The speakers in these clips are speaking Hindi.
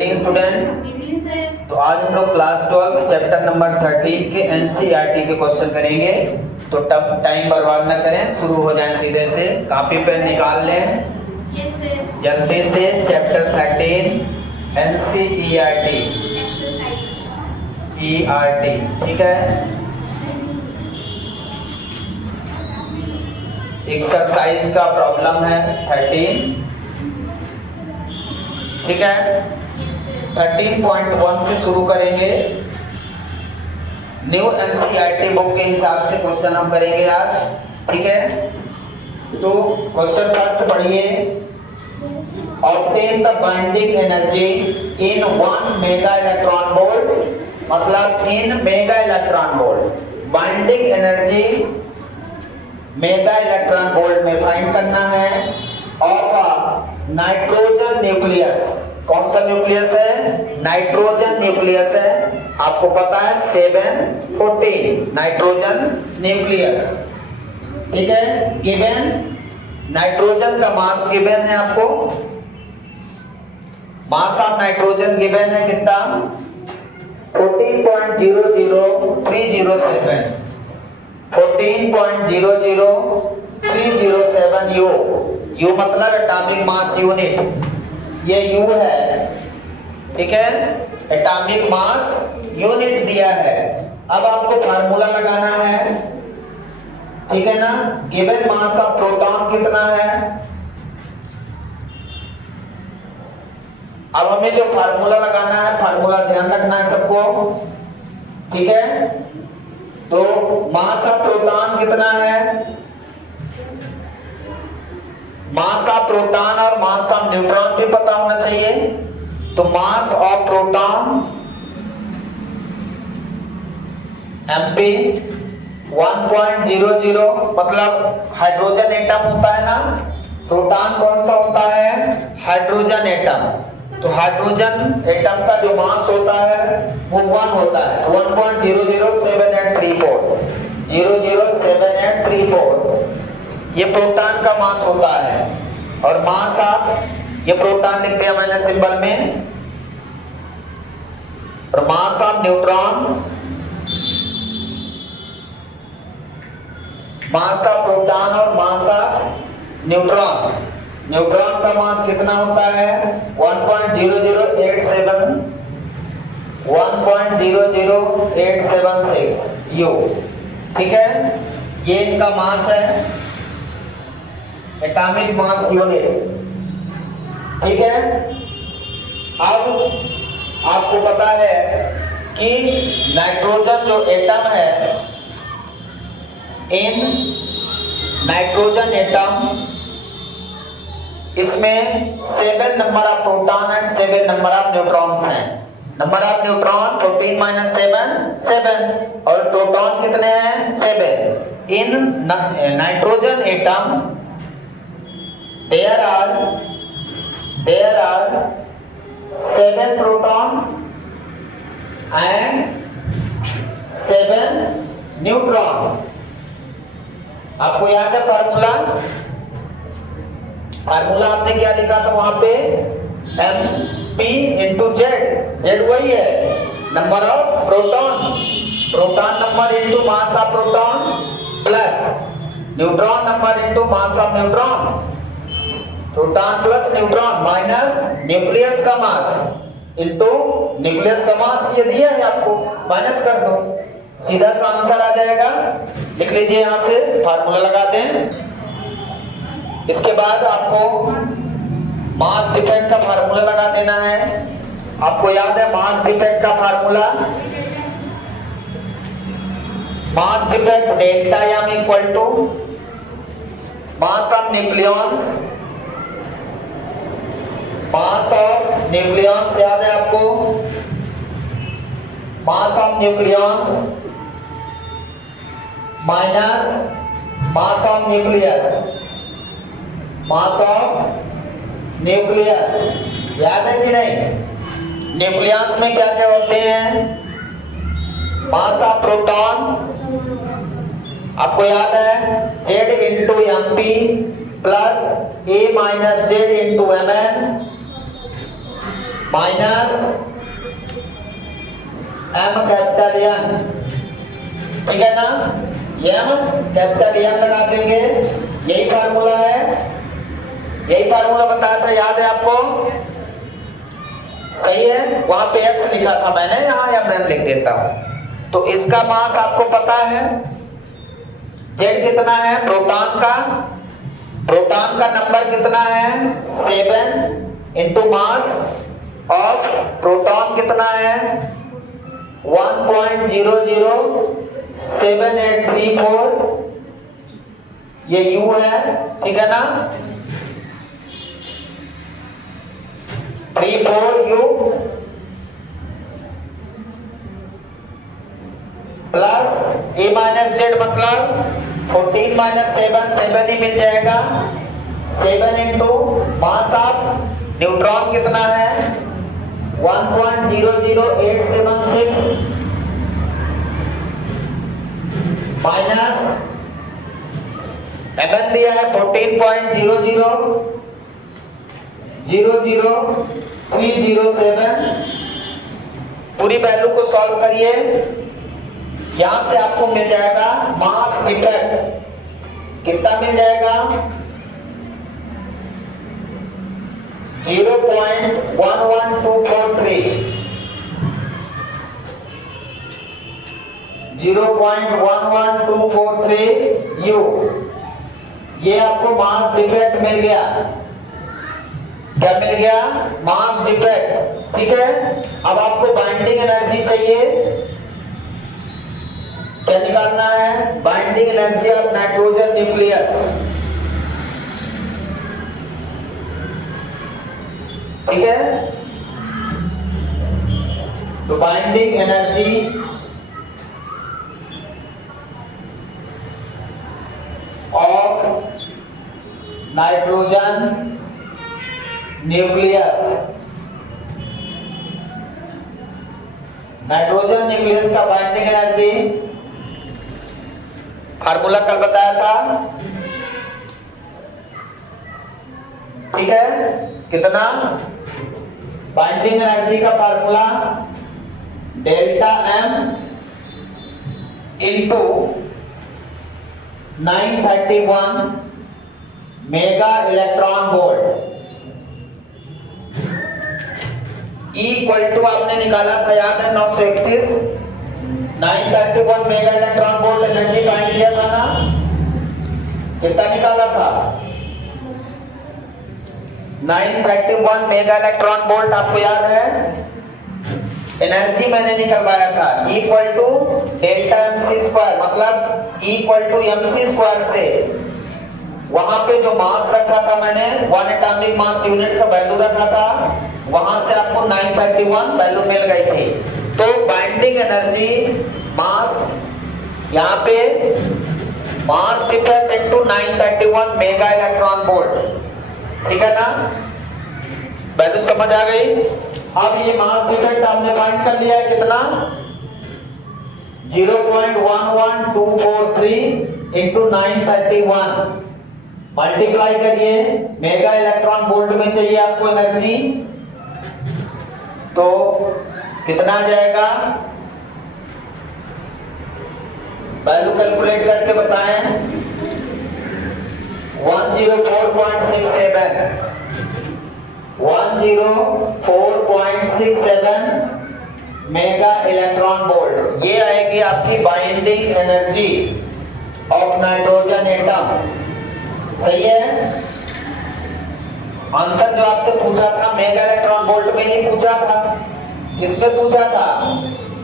स्टूडेंट, तो आज हम लोग क्लास 12 चैप्टर नंबर 13 के एनसीईआरटी के क्वेश्चन करेंगे। तो तब टाइम बर्बाद न करें, शुरू हो जाएं सीधे से। कॉपी पेन निकाल लें जल्दी से। चैप्टर 13 एनसीईआरटी ईआरटी, ठीक है। एक्सरसाइज का प्रॉब्लम है 13, ठीक है। 13.1 से शुरू करेंगे। न्यू एनसीईआरटी बुक के हिसाब से क्वेश्चन हम करेंगे आज, ठीक है। तो क्वेश्चन फर्स्ट पढ़िए। Obtain the binding energy in 1 mega electron volt, मतलब in mega electron volt. Binding energy mega electron volt में फाइंड करना है। ऑफ नाइट्रोजन न्यूक्लियस, कौन सा न्यूक्लियस है? नाइट्रोजन न्यूक्लियस है। आपको पता है 714 नाइट्रोजन न्यूक्लियस, ठीक है। गिवन नाइट्रोजन का मास गिवन है आपको। मास ऑफ नाइट्रोजन गिवन है कितना? 14.00307 14.00307 यू। यू मतलब एटॉमिक मास यूनिट, ये U है, ठीक है। एटॉमिक मास यूनिट दिया है। अब आपको फार्मूला लगाना है, ठीक है ना। गिवन मास ऑफ प्रोटॉन कितना है? अब हमें जो फार्मूला लगाना है, फार्मूला ध्यान रखना है सबको, ठीक है। तो मास ऑफ प्रोटॉन कितना है? मास ऑफ प्रोटॉन और मास ऑफ न्यूट्रॉन भी पता होना चाहिए। तो मास ऑफ प्रोटॉन mp 1.00, मतलब हाइड्रोजन एटम होता है ना। प्रोटॉन कौन सा होता है? Hydrogen atom. तो हाइड्रोजन एटम का जो मास होता है वो 1 होता है। 1.007834 00734 ये प्रोटॉन का मास होता है। और मास ऑफ, ये प्रोटॉन लिख दिया मैंने सिंबल में। और mass of neutron, mass of proton और मास ऑफ न्यूट्रॉन। न्यूट्रॉन का मास कितना होता है? 1.00876 यू, ठीक है। ये इनका मास है, एटॉमिक मास यूनिट, ठीक है। अब आपको पता है कि नाइट्रोजन जो एटम है, इन नाइट्रोजन एटम, इसमें 7 number of proton and 7 number of neutrons हैं। नंबर ऑफ न्यूट्रॉन 14 - 7 और प्रोटॉन कितने हैं? 7। In nitrogen atom there are 7 proton and 7 neutron। आपको याद है फार्मूला? फार्मूला आपने क्या लिखा था वहां पे? mp into z। z वही है, number of proton. Proton number into mass of proton plus neutron number into mass of neutron. Proton plus neutron minus nucleus का मास इनटू न्यूक्लियस का मास, ये दिया है आपको, माइनस कर दो, सीधा सा आंसर आ जाएगा। लिख लीजिए यहां से, फार्मूला लगाते हैं। इसके बाद आपको मास डिफेक्ट का फार्मूला लगा देना है। आपको याद है मास डिफेक्ट का formula? Mass defect delta M equal to mass of nucleons. Mass of nucleons याद है आपको? Mass of nucleons minus mass of nucleus. Mass of nucleus याद है कि नहीं? न्यूक्लियस में क्या क्या होते हैं? मास ऑफ प्रोटॉन आपको याद है Z into MP plus A minus Z into Mn minus M capital N, ठीक है ना। एम कैपिटल एन लगा देंगे, यही फार्मूला है, यही फार्मूला बताया था, याद है आपको? सही है, वहां पे एक्स लिखा था मैंने, यहाँ एम लिख देता हूं। तो इसका मास आपको पता है, जेड कितना है प्रोटॉन का, प्रोटॉन का नंबर कितना है 7 इंटू मास ऑफ प्रोटॉन कितना है 1.007834, ये यू है, ठीक है ना, 34 you plus A minus Z, मतलब 14 माइनस 7 ही मिल जाएगा। 7 इंटू मास ऑफ न्यूट्रॉन कितना है 1.00876 माइनस एमएन दिया है 14.0000307। पूरी वैल्यू को सॉल्व करिए, यहां से आपको मिल जाएगा मास डिफेक्ट कितना मिल जाएगा 0.11243, 0.11243 यू, ये आपको मास डिफेक्ट मिल गया। क्या मिल गया? मास डिफेक्ट, ठीक है। अब आपको बाइंडिंग एनर्जी चाहिए, क्या निकालना है? Binding energy of nitrogen nucleus, ठीक है। तो binding energy of nitrogen nucleus, nitrogen nucleus का बाइंडिंग एनर्जी फार्मूला कल बताया था, ठीक है। कितना? बाइंडिंग एनर्जी का formula delta M into 931 mega electron volt equal to आपने निकाला था, याद है 931, 931 mega electron volt energy find किया था ना, कितना निकाला था 931 मेगा इलेक्ट्रॉन वोल्ट, आपको याद है। एनर्जी मैंने निकलवाया था equal to delta MC square, मतलब इक्वल टू एमसी स्क्वायर से वहां पे जो मास रखा था मैंने 1 एटॉमिक मास यूनिट का वैल्यू रखा था, वहां से आपको 931 वैल्यू मिल गई थी। तो बाइंडिंग एनर्जी मास यहां पे mass defect into 931 mega electron volt, ठीक है ना, वैल्यू समझ आ गई। अब ये मास डिफेक्ट आपने फाइंड कर लिया है कितना 0.11243 इंटू 931, मल्टीप्लाई करिए, मेगा इलेक्ट्रॉन वोल्ट में चाहिए आपको एनर्जी, तो कितना आ जाएगा, वैल्यू कैलकुलेट करके बताएं। 104.67 मेगा इलेक्ट्रॉन वोल्ट, ये आएगी आपकी binding energy of nitrogen atom, सही है। आंसर जो आपसे पूछा था मेगा इलेक्ट्रॉन वोल्ट में ही पूछा था, किसमें पूछा था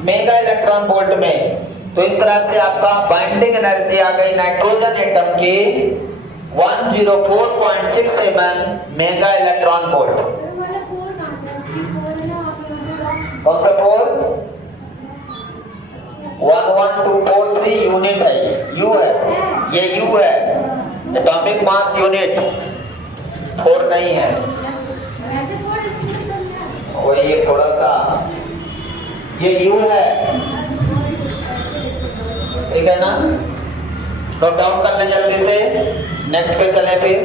मेगा इलेक्ट्रॉन वोल्ट में। तो इस तरह से आपका बाइंडिंग एनर्जी आ गई नाइट्रोजन एटम की 104.67 मेगा इलेक्ट्रॉन वोल्ट। कौन सा 4? 11243 यूनिट है, यू है, ये यू है, एटॉमिक मास यूनिट, 4 नहीं है, और ये थोड़ा सा ये यू है, ठीक है ना। नोट डाउन कर लें जल्दी से, नेक्स्ट पे चलें फिर।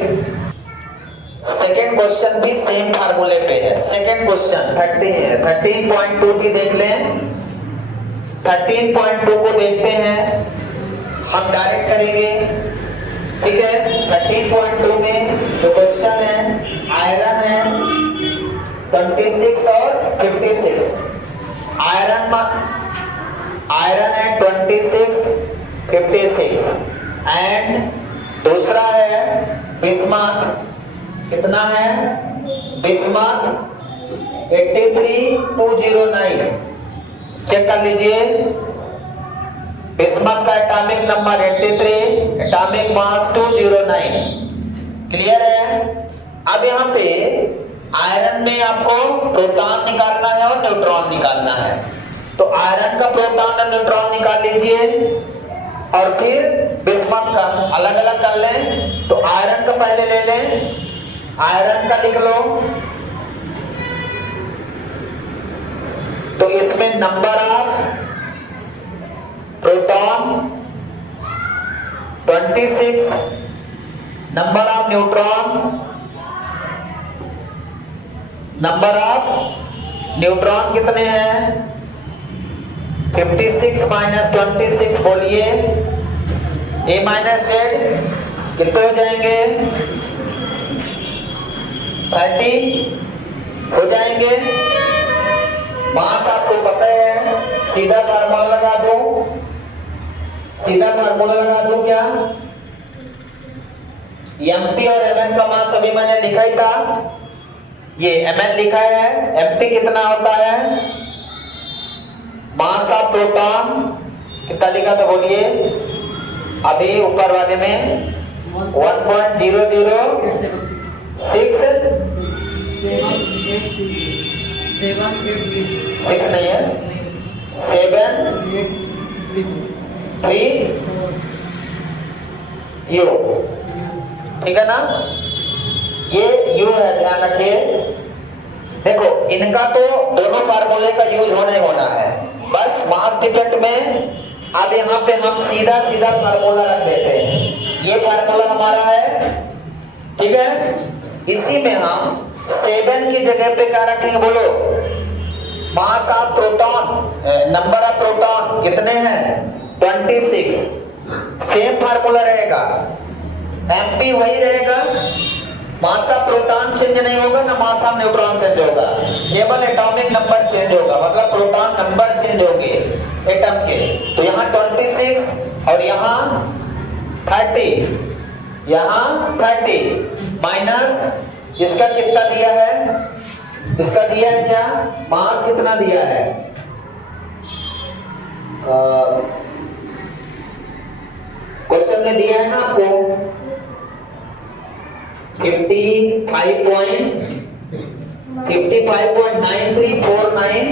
सेकेंड क्वेश्चन भी सेम फार्मूले पे है। सेकेंड क्वेश्चन 13.2 भी देख लें। 13.2 को देखते हैं, हम डायरेक्ट करेंगे, ठीक है। 13.2 में जो क्वेश्चन है, आयरन है 26 और 56। आयरन है 26, 56 एंड दूसरा है बिस्मथ। कितना है? बिस्मथ 83209। चेक कर लीजिए, बिस्मथ का atomic number 83, atomic mass 209। Clear है? अब यहाँ पे आयरन में आपको प्रोटॉन निकालना है और न्यूट्रॉन निकालना है। तो आयरन का प्रोटॉन और न्यूट्रॉन निकाल लीजिए और फिर बिस्मथ का अलग अलग कर लें। तो आयरन का पहले ले लें, आयरन का लिख लो। तो इसमें number of proton 26, number of neutron कितने हैं? 56 माइनस 26 बोलिए, ए माइनस जेड कितने हो जाएंगे? 30 हो जाएंगे। मास आपको पता है, सीधा फार्मूला लगा दो। सीधा फार्मूला लगा दो क्या? एमपी और एमएन का मास अभी मैंने लिखा ही था, ये एमएन लिखा है। एमपी कितना होता है? मास ऑफ प्रोटॉन कितना लिखा था बोलिए? अभी ऊपर वाले में 1.006 6 नहीं है, 7.3 यू, ठीक है ना? ये यू है, ध्यान रखिए। देखो, इनका तो दोनों फार्मूले का यूज होना ही होना है। बस मास डिफेक्ट में अब यहाँ पे हम सीधा सीधा फार्मूला रख देते हैं। ये फार्मूला हमारा है, ठीक है। इसी में हम 7 की जगह पे क्या रखेंगे बोलो? Mass of proton, number of proton कितने हैं? 26। सेम फार्मूला रहेगा, एमपी वही रहेगा, मास ऑफ प्रोटॉन चेंज नहीं होगा ना मास ऑफ न्यूट्रॉन चेंज होगा, केवल एटॉमिक नंबर चेंज होगा, मतलब प्रोटॉन नंबर चेंज होंगे एटम के। तो यहाँ 26 और यहाँ 30, यहाँ 30 माइनस इसका कितना दिया है? इसका दिया है क्या? मास कितना दिया है? क्वेश्चन में दिया है ना आपको 55.9349।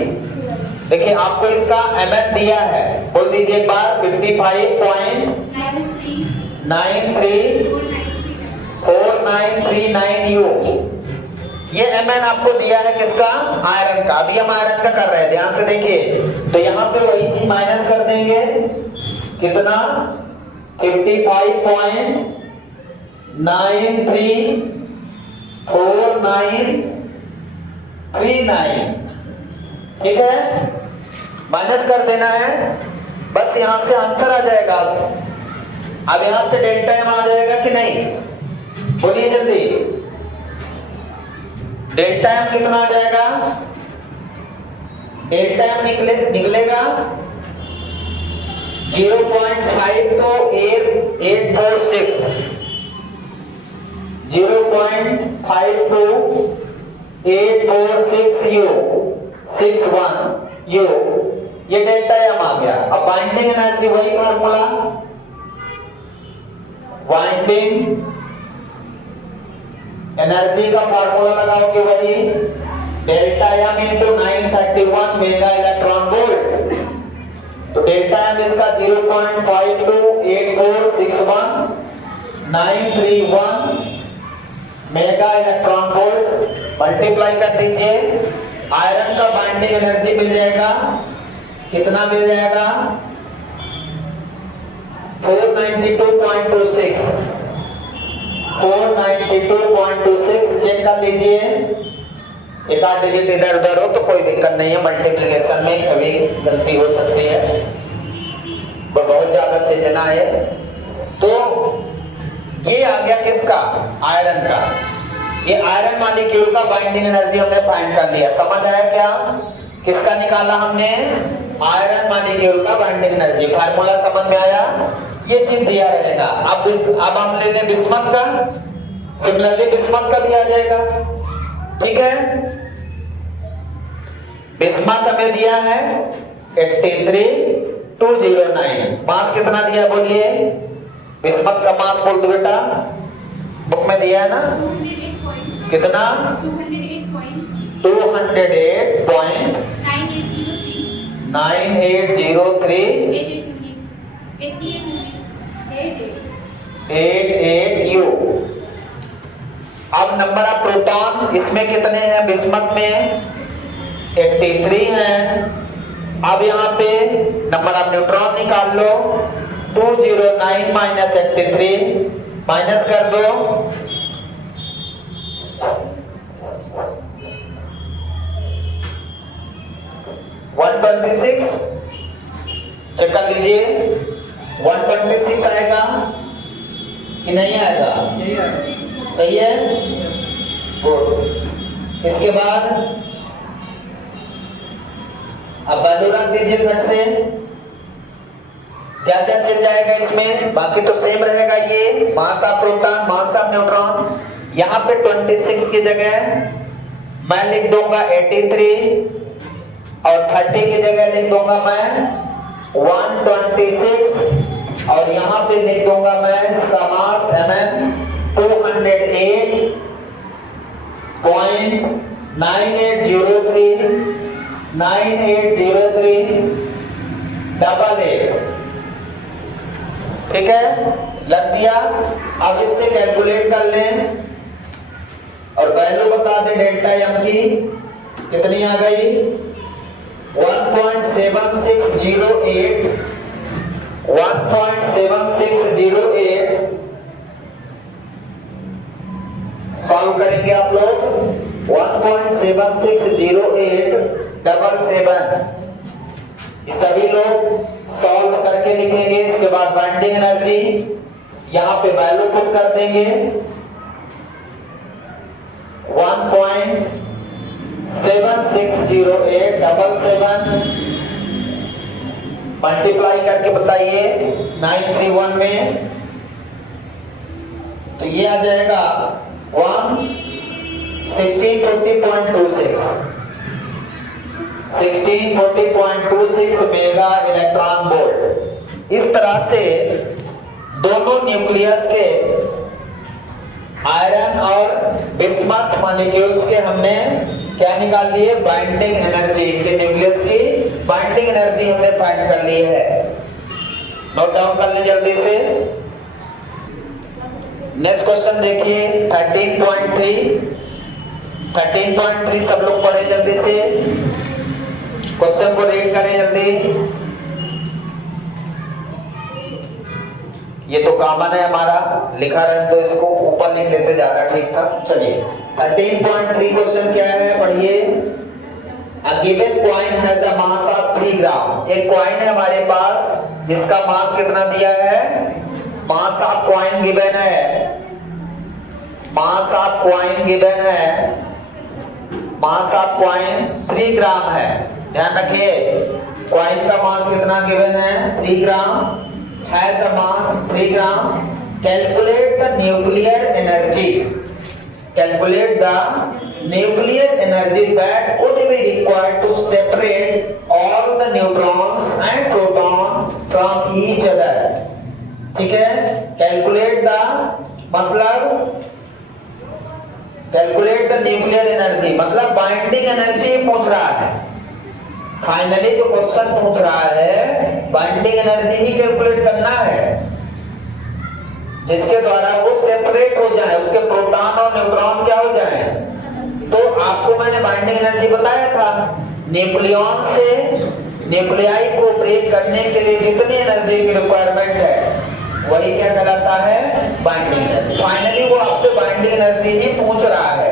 देखिए आपको इसका एमएन दिया है, बोल दीजिए एक बार 55.934939 यू। ये एमएन आपको दिया है किसका? आयरन का। अभी हम आयरन का कर रहे हैं, ध्यान से देखिए। तो यहाँ पे वही चीज माइनस कर देंगे, कितना? 55.934939, ठीक है। माइनस कर देना है, बस यहां से आंसर आ जाएगा। अब यहां से डेल्टा एम आ जाएगा कि नहीं? बोलिए जल्दी, डेल्टा एम कितना आ जाएगा? डेल्टा एम निकलेगा 0.52846, 0.52846 यू, 61 यू, ये डेल्टा एम आ गया। अब बाइंडिंग एनर्जी वही फार्मूला, बाइंडिंग एनर्जी का फार्मूला लगाओगे वही, delta M into 931 mega electron volt. तो डेल्टा एम इसका 0.528461 मेगा इलेक्ट्रॉन वोल्ट, मल्टीप्लाई कर दीजिए। आयरन का बाइंडिंग एनर्जी मिल जाएगा, कितना मिल जाएगा? 492.26 492.26 चेक कर लीजिए। एक आध डिजिट इधर उधर हो तो कोई दिक्कत नहीं है, मल्टीप्लिकेशन में कभी गलती हो सकती है, वो बहुत ज्यादा चेंज ना है। तो ये आ गया किसका, आयरन का। ये आयरन मॉलिक्यूल का बाइंडिंग एनर्जी हमने फाइंड कर लिया। समझ आया क्या, किसका निकाला हमने, आयरन मॉलिक्यूल का बाइंडिंग एनर्जी। फार्मूला समझ में आया, ये चीज दिया रहेगा। अब हम ले लें बिस्मथ का, सिमिलरली बिस्मथ का भी आ जाएगा। ठीक है, बिस्मथ हमें दिया है 83209। मास कितना दिया बोलिए, बिस्मथ का मास बोल दो बेटा, बुक में दिया है ना, कितना 208.980388 U। अब नंबर ऑफ प्रोटॉन इसमें कितने हैं, बिस्मथ में 83 हैं। अब यहाँ पे नंबर ऑफ न्यूट्रॉन निकाल लो, 209 माइनस 83 माइनस कर दो, 126। चेक कर लीजिए 126 आएगा कि नहीं आएगा, सही है, गुड। इसके बाद अब वैल्यू रख दीजिए फट से, क्या क्या चल जाएगा इसमें, बाकी तो सेम रहेगा। ये mass of proton, mass of neutron, यहाँ पे 26 की जगह मैं लिख दूंगा 83 और 30 की जगह लिख दूंगा मैं 126 और यहाँ पे लिख दूंगा मैं इसका मास Mn 208.9803 ठीक है, लग दिया। अब इससे कैलकुलेट कर लें और वैल्यू बता दें डेल्टा एम की कितनी आ गई, 1.7608 सॉल्व करेंगे आप लोग। 1.760877 ये सभी लोग सॉल्व करके लिखेंगे। इसके बाद बाइंडिंग एनर्जी यहां पे वैल्यू पुट कर देंगे 1.760877 मल्टीप्लाई करके बताइए 931 में, तो ये आ जाएगा 1640.26 मेगा इलेक्ट्रॉन वोल्ट। इस तरह से दोनों न्यूक्लियस के आयरन और बिस्मथ मॉलिक्यूल्स के हमने क्या निकाल लिए, बाइंडिंग एनर्जी, इनके न्यूक्लियस की बाइंडिंग एनर्जी हमने फाइंड कर ली है। नोट डाउन कर ले जल्दी से। नेक्स्ट क्वेश्चन देखिए 13.3 सब लोग पढ़े जल्दी से, क्वेश्चन को रीड करें जल्दी। ये तो कॉमन है हमारा, लिखा रहे तो इसको ऊपर लिख लेते ज्यादा ठीक था। चलिए 13.3 क्वेश्चन क्या है पढ़िए। A given coin has a mass of 3 ग्राम। एक कॉइन है हमारे पास जिसका मास कितना दिया है, मास ऑफ कॉइन गिवन है, मास ऑफ कॉइन गिवन है, मास ऑफ कॉइन 3 ग्राम है। ध्यान रखिए कॉइन का मास कितना गिवन है, 3 ग्राम, has a mass 3 gram. Calculate the nuclear energy. Calculate the nuclear energy that would be required to separate all the neutrons and protons from each other. ठीक है, calculate the मतलब calculate the nuclear energy मतलब बाइंडिंग एनर्जी पूछ रहा है। फाइनली जो क्वेश्चन पूछ रहा है बाइंडिंग एनर्जी ही कैलकुलेट करना है, जिसके द्वारा वो सेपरेट हो जाए, उसके प्रोटॉन और न्यूट्रॉन क्या हो जाए। तो आपको मैंने बाइंडिंग एनर्जी बताया था, न्यूक्लियॉन से न्यूक्लियाई को ब्रेक करने के लिए जितनी एनर्जी की रिक्वायरमेंट है वही क्या कहलाता है, बाइंडिंग एनर्जी। फाइनली वो आपसे बाइंडिंग एनर्जी ही पूछ रहा है,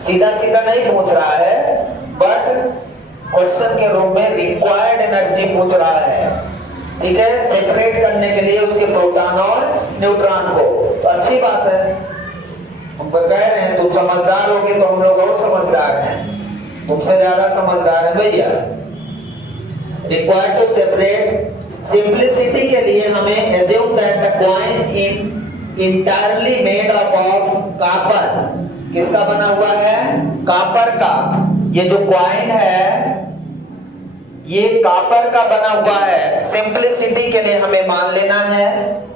सीधा सीधा नहीं पूछ रहा है, बट क्वेश्चन के रूप में रिक्वायर्ड एनर्जी पूछ रहा है, ठीक है, सेपरेट करने के लिए उसके प्रोटॉन और न्यूट्रॉन को। तो अच्छी बात है, हम कह रहे हैं तुम समझदार होगे तो हम लोग और समझदार हैं, तुमसे ज्यादा समझदार है भैया। रिक्वायर्ड टू सेपरेट, सिंपलिसिटी के लिए हमें assume that the coin in entirely made up of copper, किसका बना हुआ है, कॉपर का। ये जो कॉइन है ये कॉपर का बना हुआ है। सिंपलिसिटी के लिए हमें मान लेना है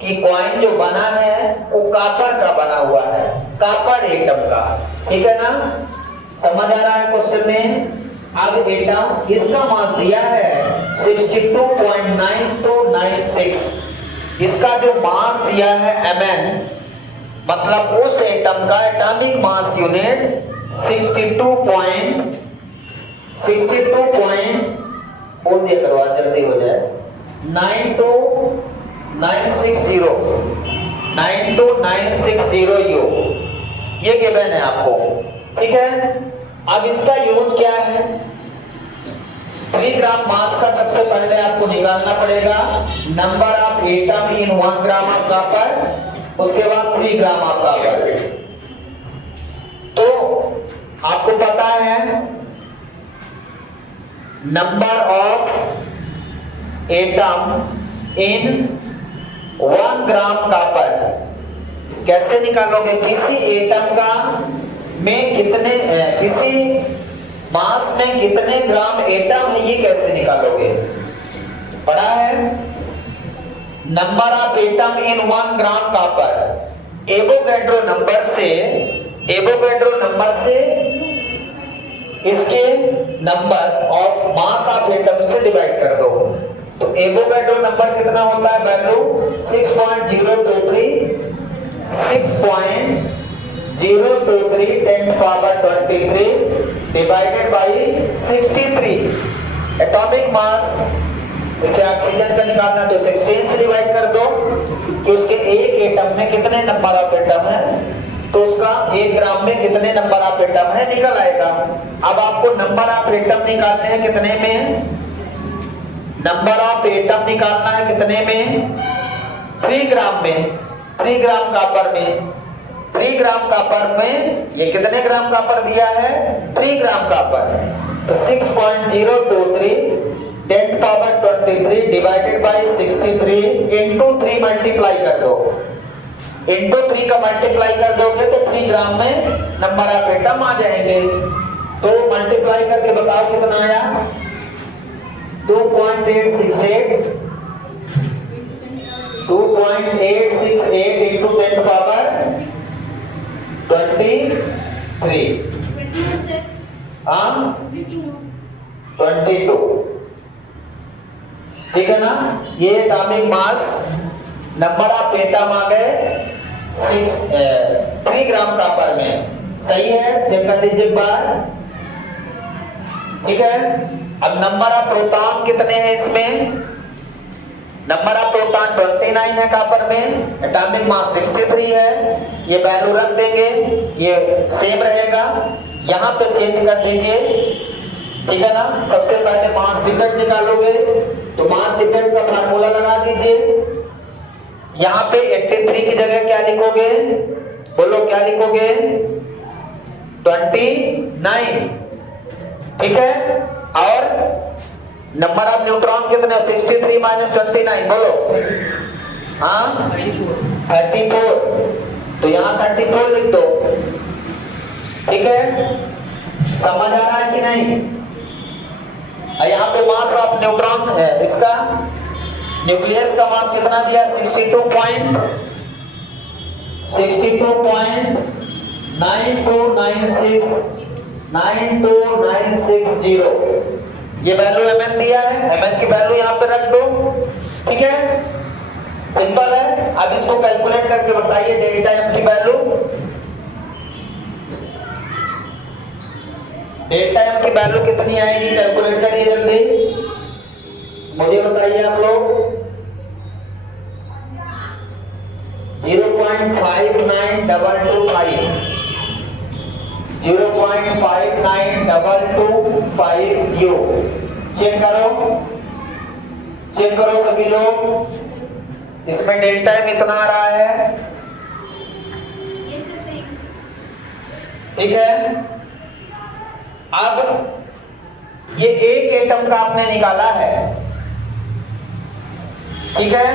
कि कॉइन जो बना है वो कॉपर का बना हुआ है, कॉपर एटम का, ठीक है ना, समझ आ रहा है क्वेश्चन में। अब एटम, इसका मास दिया है 62.9296, इसका जो मास दिया है mn, मतलब उस एटम का एटॉमिक मास यूनिट 62 बोल दिया करो आज जल्दी हो जाए, 92960 यू, ये गिवन है आपको, ठीक है। अब इसका यूज क्या है, 3 ग्राम मास का सबसे पहले आपको निकालना पड़ेगा number of atom in 1 gram of copper, उसके बाद 3 ग्राम ऑफ कॉपर। तो आपको पता है number of atom in 1 gram copper कैसे निकालोगे, किसी एटम का में कितने, किसी मास में कितने ग्राम एटम है ये कैसे निकालोगे, पढ़ा है। Number of atom in 1 gram copper Avogadro number से इसके number of mass of atom से डिवाइड कर दो। तो एवोगैड्रो नंबर कितना होता है, value 6.023 10⁻23 divided by 63। Atomic mass, जैसे ऑक्सीजन का निकालना तो 16 से डिवाइड कर दो कि उसके एक एटम में कितने नंबर ऑफ एटम है, तो उसका 1 ग्राम में कितने नंबर ऑफ एटम है निकल आएगा। अब आपको नंबर ऑफ एटम निकालने हैं कितने में, नंबर ऑफ एटम निकालना है कितने में, 3 ग्राम में, 3 ग्राम कॉपर में। 3 ग्राम कॉपर में ये कितने ग्राम कॉपर दिया है, 3 ग्राम कॉपर, तो 6.023 10⁻23 डिवाइडेड बाई 63 इंटू 3 मल्टीप्लाई कर दो, इंटू 3 का मल्टीप्लाई कर दोगे तो 3 ग्राम में नंबर ऑफ एटम आ जाएंगे। तो मल्टीप्लाई करके बताओ कितना आया, 2.868 इंटू 10⁻23, हाँ 22, ठीक है ना। ये atomic mass, number of atom आ गए 3 ग्राम कॉपर में, सही है, चेक कर लीजिए एक बार, ठीक है। अब नंबर ऑफ प्रोटॉन कितने हैं इसमें, नंबर ऑफ प्रोटॉन 29 है कॉपर में, एटॉमिक मास 63 है, ये वैल्यू रख देंगे, ये सेम रहेगा, यहां पे चेंज कर दीजिए, ठीक है ना। सबसे पहले मास डिफेक्ट निकालोगे तो मास डिफेक्ट का फार्मूला लगा दीजिए, यहां पे 83 की जगह क्या लिखोगे, बोलो क्या लिखोगे, 29, ठीक है। और नंबर ऑफ न्यूट्रॉन कितने, 63 माइनस 29 बोलो, हाँ 34, तो यहां 34 लिख दो, ठीक है, समझ आ रहा है कि नहीं। यहाँ पे मास ऑफ न्यूट्रॉन है, इसका न्यूक्लियस का मास कितना दिया, 62.9260, ये वैल्यू mn दिया है, mn की वैल्यू यहाँ पे रख दो, ठीक है, सिंपल है। अब इसको कैलकुलेट करके बताइए डेल्टा m की वैल्यू, डेल्टा m की वैल्यू कितनी आएगी, कैलकुलेट करिए जल्दी, मुझे बताइए आप लोग। 0.59225 0.59225 U। चेक करो सभी लोग, इसमें डेल्टा एम इतना आ रहा है, ठीक है। अब ये एक एटम का आपने निकाला है, ठीक है।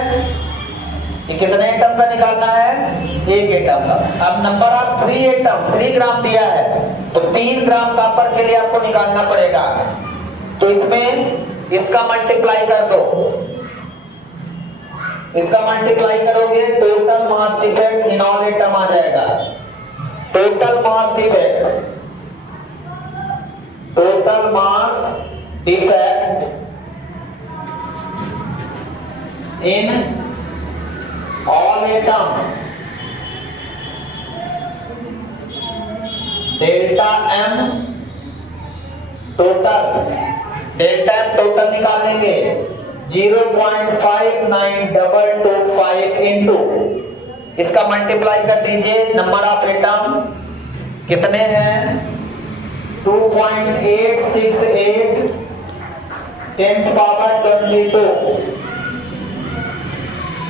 ये कितने एटम का निकालना है? एक एटम का। अब नंबर ऑफ 3 एटम, 3 ग्राम दिया है, तो 3 ग्राम कॉपर के लिए आपको निकालना पड़ेगा। तो इसमें इसका मल्टीप्लाई कर दो, इसका मल्टीप्लाई करोगे total mass defect in all atom आ जाएगा। Total mass defect in all atom delta M total निकालेंगे 0.59225 इंटू इसका मल्टीप्लाई कर दीजिए। नंबर ऑफ एटम कितने हैं? 2.868 10^22।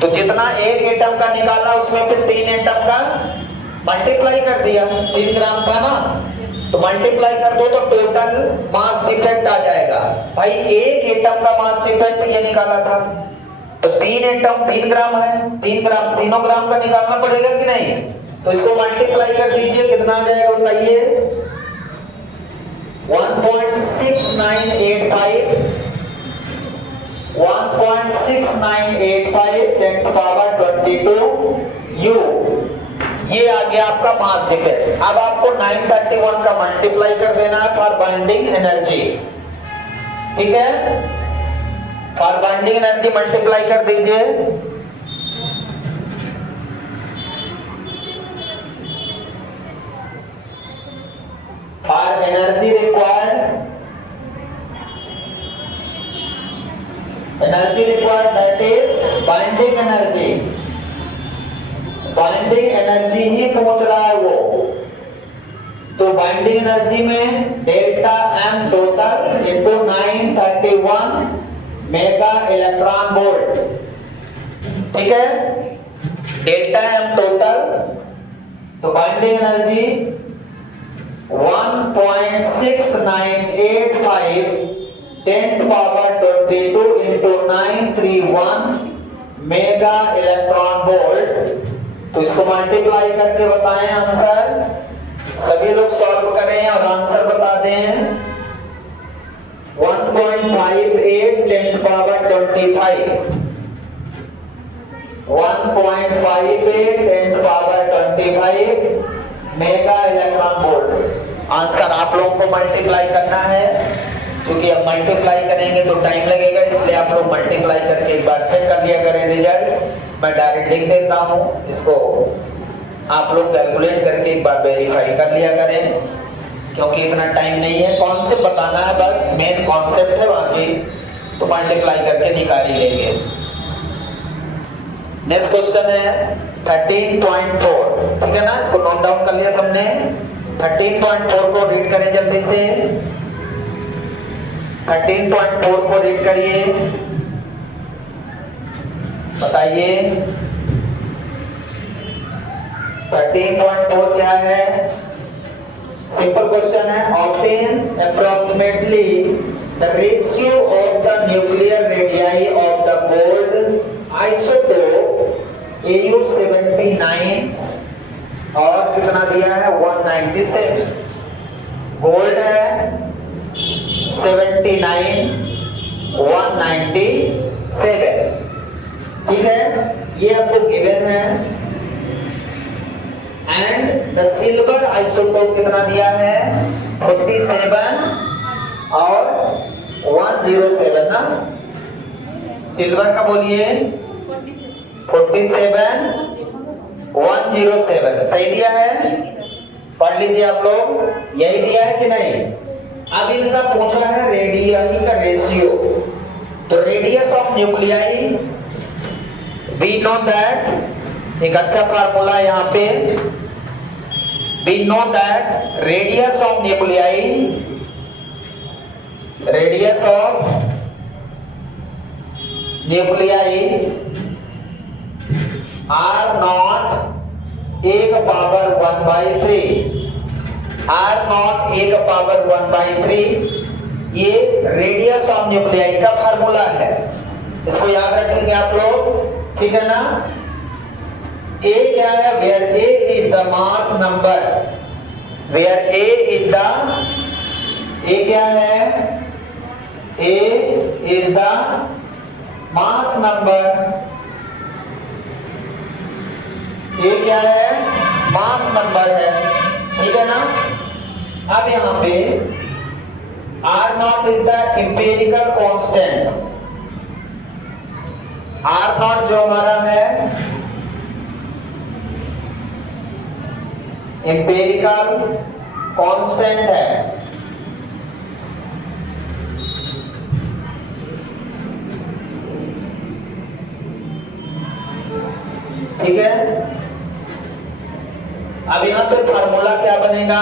तो जितना एक एटम का निकाला उसमें फिर 3 एटम का मल्टीप्लाई कर दिया, 3 ग्राम था ना, तो मल्टीप्लाई कर दो तो टोटल मास डिफेक्ट आ जाएगा। भाई एक एटम का मास डिफेक्ट ये निकाला था, तो 3 एटम 3 ग्राम है, 3 ग्राम तीनों ग्राम का निकालना पड़ेगा कि नहीं? तो इसको मल्टीप्लाई कर दीजिए, कितना आ जाएगा बताइए? 1.6985 10^22 U। ये आ गया आपका मास डिफेक्ट। अब आपको 931 का मल्टीप्लाई कर देना है फॉर बाइंडिंग एनर्जी, ठीक है। फॉर बाइंडिंग एनर्जी मल्टीप्लाई कर दीजिए। For energy required that is binding energy ही पूछ रहा है वो। तो बाइंडिंग एनर्जी में delta M total into 931 mega electron volt, ठीक है। डेल्टा एम टोटल, तो binding energy 1.6985 10^22 into 931 mega electron volt. तो इसको मल्टीप्लाई करके बताएं आंसर। सभी लोग सॉल्व करें और आंसर बता दें। 1.58 10^25 1.58 10^25 मेगा इलेक्ट्रॉन वोल्ट। आंसर आप लोगों को मल्टीप्लाई करना है, क्योंकि अब मल्टीप्लाई करेंगे तो टाइम लगेगा, इसलिए आप लोग मल्टीप्लाई करके एक बार चेक कर लिया करें रिजल्ट। मैं डायरेक्ट लिख देता हूं, इसको आप लोग कैलकुलेट करके एक बार वेरीफाई कर लिया करें, क्योंकि इतना टाइम नहीं है। कॉन्सेप्ट बताना है बस, मेन कॉन्सेप्ट है, बाकी तो मल्टीप्लाई करके निकाल ही लेंगे। नेक्स्ट क्वेश्चन है 13.4, ठीक है ना। इसको नोट डाउन कर लिया सबने। 13.4 को रीड करें जल्दी से। 13.4 को रीड करिए, बताइए 13.4 क्या है? सिंपल क्वेश्चन है। Obtain approximately the ratio of the nuclear radii of the gold isotope Au79 और कितना दिया है? 197। गोल्ड है 79, 197, ठीक है, ये आपको गिवन है। एंड द सिल्वर आइसोटोप कितना दिया है? 47 और 107 ना। सिल्वर का बोलिए 47 107, सही दिया है? पढ़ लीजिए आप लोग, यही दिया है कि नहीं? अब इनका पूछा है रेडियाई का रेशियो। तो radius of nuclei we know that एक अच्छा फार्मूला यहाँ पे, we know that radius of nuclei r naught एक पावर 1/3, r naught एक पावर 1/3, ये रेडियस ऑफ न्यूक्लियाई का फार्मूला है। इसको याद रखेंगे आप लोग, ठीक है ना। A क्या है? Where A is the mass number, where A is the, A क्या है? A is the mass number, A क्या है? मास नंबर है, ठीक है ना। अब यहाँ पे R naught is the empirical constant, R naught जो हमारा है एम्पिरिकल कांस्टेंट है, ठीक है। अब यहां पे फार्मूला क्या बनेगा,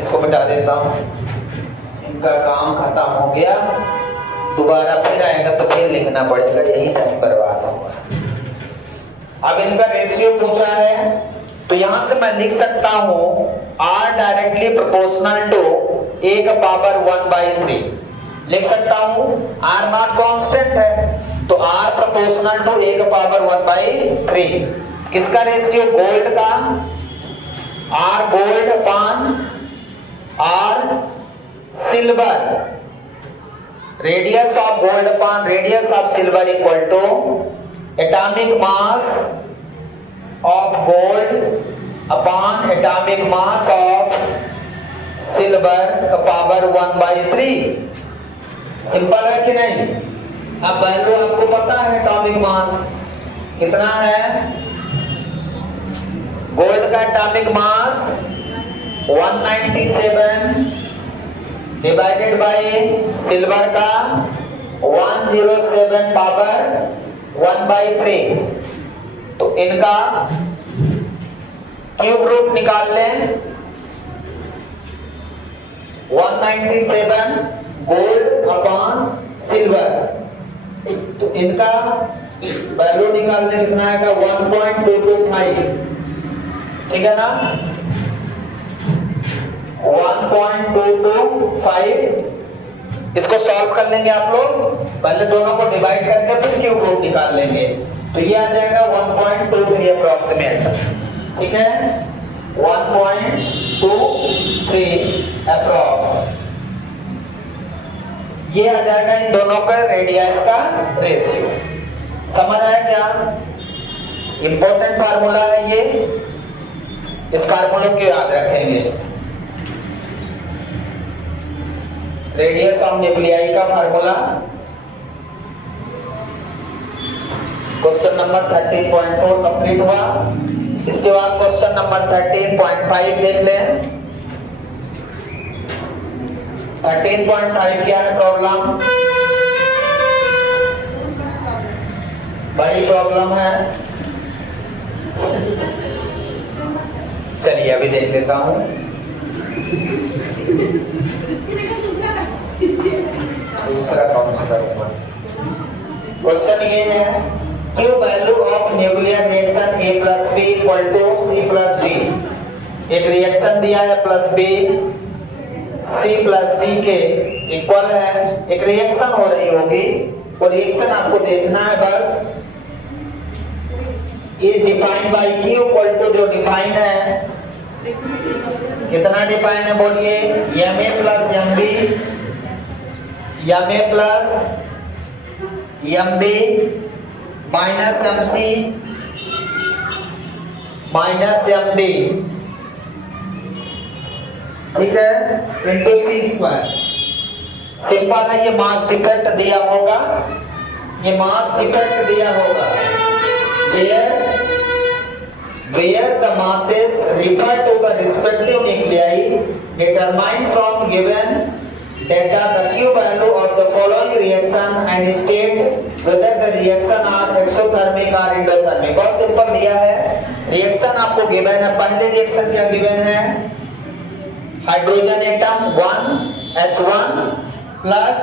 इसको मिटा देता हूं, इनका काम खत्म हो गया, दोबारा फिर आएगा तो फिर लिखना पड़ेगा, यही टाइम बर्बाद होगा। अब इनका रेशियो पूछा है, तो यहां से मैं लिख सकता हूं R directly proportional to A का पावर 1/3 लिख सकता हूं। R नॉट कांस्टेंट है, तो R प्रोपोर्शनल टू A का पावर 1/3। किसका रेशियो? गोल्ड का, R gold upon R silver, radius of gold upon radius of silver equal to atomic mass of gold upon atomic mass of silver का पावर 1/3। सिंपल है कि नहीं। अब वैल्यू आपको पता है, एटॉमिक मास कितना है, गोल्ड का atomic mass 197 divided by silver का 107 पावर 1/3। तो इनका क्यूब रूट निकाल लें, 197 गोल्ड अपॉन सिल्वर, तो इनका वैल्यू निकालने कितना आएगा? 1.225, ठीक है ना। 1.225, इसको सॉल्व कर लेंगे आप लोग, पहले दोनों को डिवाइड करके फिर क्यूब रूट निकाल लेंगे, तो ये आ जाएगा 1.23 अप्रोक्सीमेट, ठीक है। 1.23 अप्रोक्स, ये आ जाएगा इन दोनों का रेडियस का रेशियो। समझ आया क्या? इंपॉर्टेंट फार्मूला है ये, इस फार्मूले को याद रखेंगे। रेडियस ऑफ न्यूक्लियाई का फार्मूला, क्वेश्चन नंबर 13.4 कंप्लीट हुआ। इसके बाद क्वेश्चन नंबर 13.5 देख लें। 13.5 क्या है प्रॉब्लम? बड़ी प्रॉब्लम है, चलिए अभी देख लेता हूं। दूसरा कौन सा करूंगा? क्वेश्चन ये है, Q value of nuclear reaction A plus B equal to C plus D। एक रिएक्शन दिया है plus B C plus D के इक्वल है, एक रिएक्शन हो रही होगी, वो रिएक्शन आपको देखना है बस। Is defined by Q equal to, जो डिफाइन है, कितना डिफाइन है बोलिए? Ma plus Mb, Ma plus Mb minus Mc minus Md, ठीक है, इंटू C²। सिंपल है, ये मास डिफेक्ट दिया होगा, ये मास डिफेक्ट दिया होगा, where the masses refer to the respective nuclei determined from given data the Q value of the following reaction and state whether the reaction are exothermic or endothermic। बहुत सिंपल दिया है, रिएक्शन आपको गिवन है। पहले रिएक्शन क्या गिवन है, hydrogen atom 1H1 plus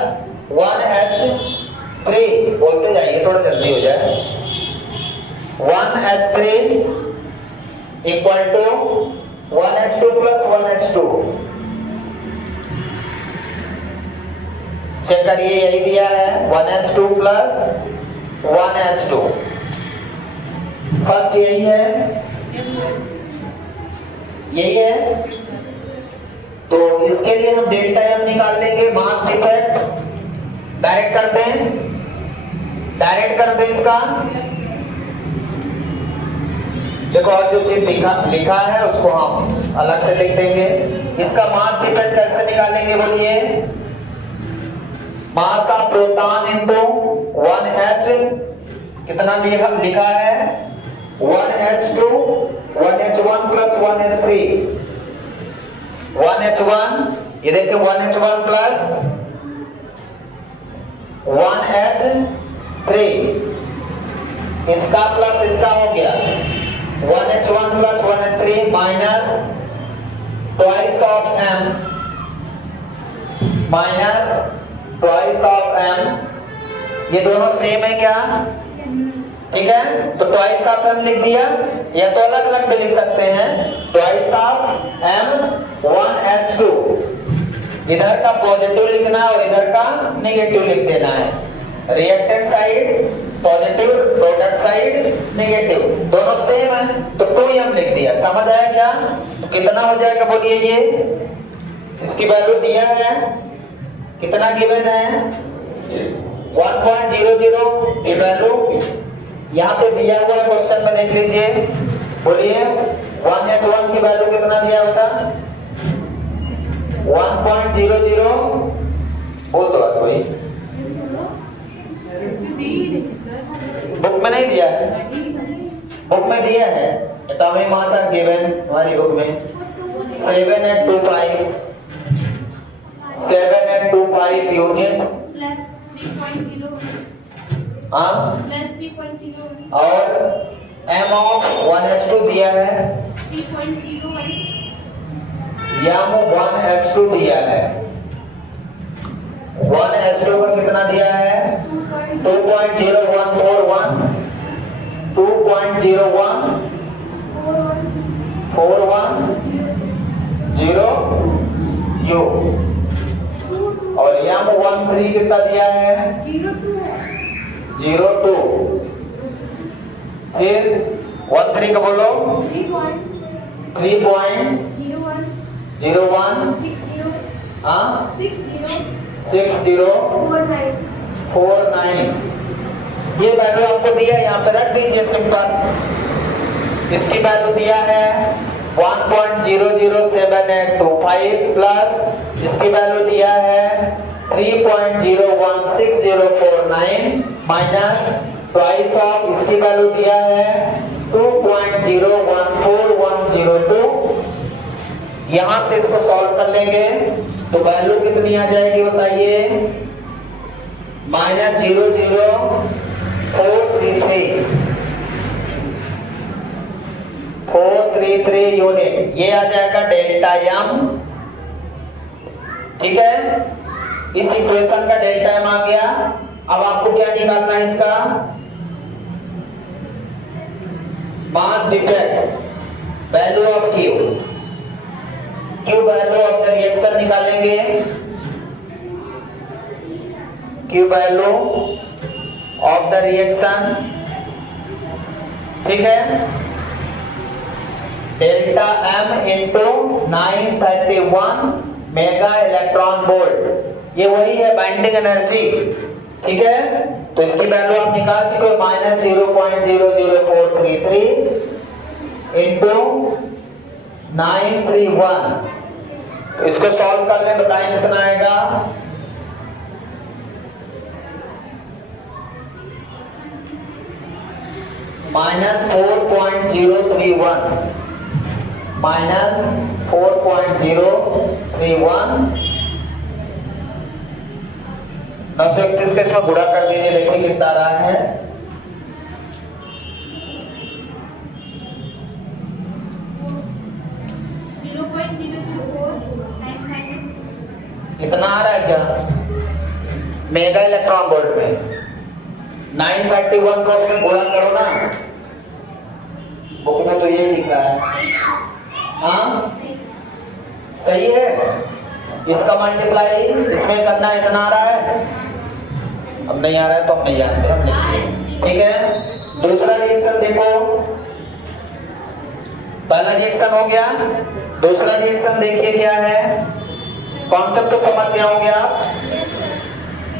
1H3, बोलते जाइए थोड़ा जल्दी हो जाए, 1H3 equal to 1H2 plus 1H2। Check करिए, यही दिया है 1H2 प्लस 1H2, फर्स्ट यही है, यही है। तो इसके लिए हम डेल्टा एम निकाल लेंगे, मास डिफेक्ट डायरेक्ट करते हैं, इसका देखो, और जो चीज लिखा है उसको हम अलग से लिख देंगे। इसका मास डिफेक्ट कैसे निकालेंगे बोलिए, mass of proton into 1H, कितना लिखा है 1H2 1H1 plus 1H3, 1H1, ये देखिए 1H1 प्लस 1H3, इसका प्लस इसका हो गया 1H1 plus 1H3 minus twice of M, minus twice of M, ये दोनों सेम है क्या, ठीक है। तो ट्वाइस ऑफ M लिख दिया, या तो अलग अलग भी लिख सकते हैं, ट्वाइस ऑफ M 1H2, इधर का पॉजिटिव लिखना है और इधर का नेगेटिव लिख देना है, reactant side positive, product side negative, दोनों सेम है, तो 2M लिख दिया। समझ आया क्या, तो कितना हो जाएगा बोलिए, ये इसकी वैल्यू दिया है, कितना गिवन है 1.00, ये वैल्यू यहाँ पे दिया हुआ है क्वेश्चन में, देख लीजिए, बोलिए 1H1 की वैल्यू कितना दिया होगा 1.00, बोल दो कोई, बुक में नहीं दिया है, बुक में दिया है एटॉमिक मास आर गिवन हमारी बुक में 7.25 यूनिट प्लस 3.0, हाँ, प्लस 3.0 और m ऑफ 1H2 दिया है 3.01, m 1H2 दिया है, 1H2 का कितना दिया है 2.0141, 2.0141 u, और m 13 कितना दिया है 02, फिर 13 का बोलो 3.01 हाँ 6049, ये वैल्यू आपको दिया, यहाँ पे रख दीजिए सिंपल। इसकी वैल्यू दिया है 1.007825 प्लस इसकी वैल्यू दिया है 3.016049 माइनस ट्वाइस ऑफ इसकी वैल्यू दिया है 2.014102। यहां से इसको सॉल्व कर लेंगे तो वैल्यू कितनी आ जाएगी बताइए, -00433 यूनिट, ये आ जाएगा डेल्टा एम, ठीक है। इस इक्वेशन का डेल्टा एम आ गया। अब आपको क्या निकालना है, इसका mass defect, value of Q, Q value of the reaction निकालेंगे, Q value of the reaction, ठीक है, delta M into 931 mega electron volt, ये वही है बाइंडिंग एनर्जी, ठीक है। तो इसकी वैल्यू आप निकाल चुके हो -0.00433 इंटू 931, इसको सॉल्व कर ले, बताएं कितना आएगा, -4.031 931 के इसमें गुणा कर दीजिए, देखिए कितना आ रहा है मेगा इलेक्ट्रॉन वोल्ट में। 931 को उसमें गुणा करो ना, बुक में तो ये लिखा है। हाँ सही है, इसका मल्टीप्लाई इसमें करना है, इतना आ रहा है। अब नहीं आ रहा है तो हम नहीं जानते, हम लिखिए, ठीक है। दूसरा रिएक्शन देखो, पहला रिएक्शन हो गया, दूसरा रिएक्शन देखिए क्या है, कॉन्सेप्ट तो समझ गया होंगे आप।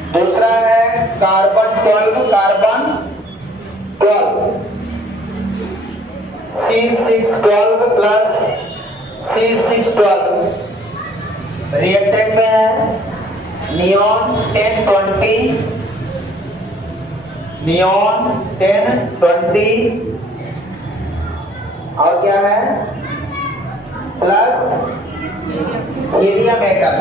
दूसरा है carbon 12 carbon 12 C612 plus C612 reactant में है नियॉन 1020, नियॉन 1020 और क्या है प्लस हीलियम एटम।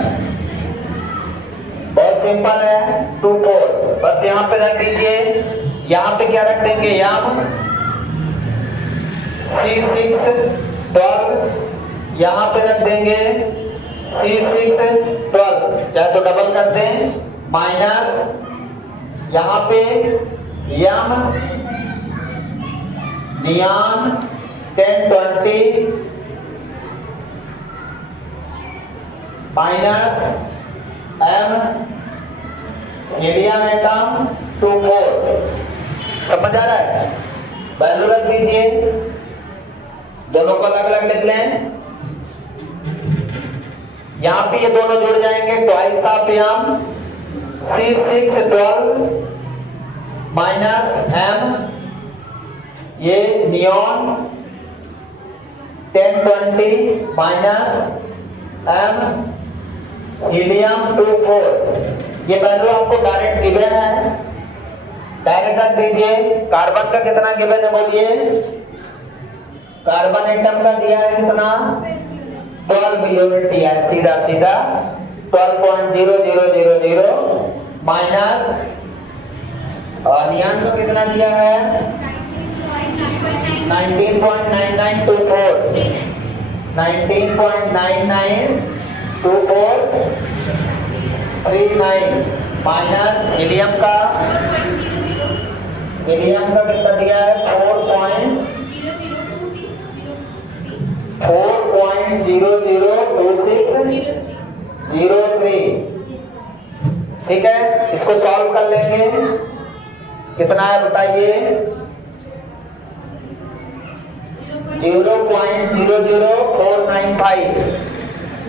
बहुत सिंपल है, 2,4 बस यहाँ पे रख दीजिए। यहाँ पे क्या रख देंगे, यम C612, यहाँ पे रख देंगे C612, चाहे तो डबल कर दें, माइनस यहाँ पे M neon 1020 minus M helium atom 2,4। समझ आ रहा है? वैल्यू रख दीजिए, दोनों को अलग अलग लिख लें। यहां पे ये दोनों जुड़ जाएंगे, twice of M C612 minus M ये नियॉन 1020 माइनस एम हीलियम 2,4। ये वैल्यू आपको डायरेक्ट गिवन है, डायरेक्ट रख दीजिए। कार्बन का कितना गिवन है बोलिए, कार्बन एटम का दिया है कितना, 12 यूनिट दिया है, सीधा सीधा 12.0000 माइनस नियॉन का कितना दिया है 19.9924, 19.992439 माइनस हीलियम का कितना दिया है 4.002603। ठीक है, इसको सॉल्व कर लेंगे, कितना है बताइए, 0.00495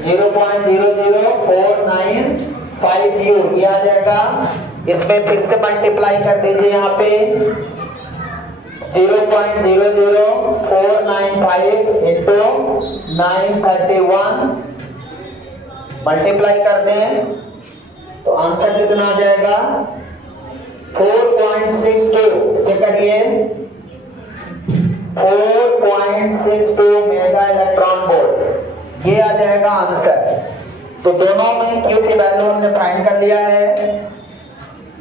0.00495 यू ये आ जाएगा। इसमें फिर से मल्टीप्लाई कर दीजिए, यहाँ पे 0.00495 इंटू 931 मल्टीप्लाई कर दें तो आंसर कितना आ जाएगा 4.62। चेक करिए 4.62 मेगा इलेक्ट्रॉन वोल्ट, ये आ जाएगा आंसर। तो दोनों में क्यू की वैल्यू हमने फाइंड कर लिया है।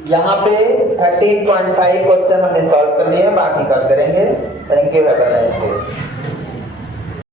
यहाँ पे 13.5 क्वेश्चन हमने सॉल्व कर लिए, बाकी कल करेंगे। Thank you, have a nice day.